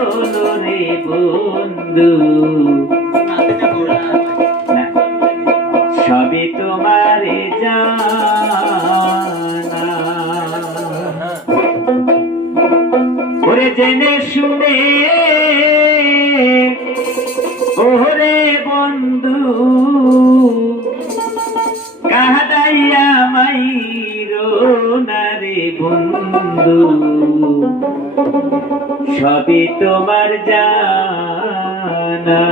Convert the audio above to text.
হলো রে বন্ধু। সবে তোমার জানা। ওরে জেনে শুনে ওরে বন্ধু। কাহাদাইয়া মাই সোনারে বন্ধু সবই তোমার জানা।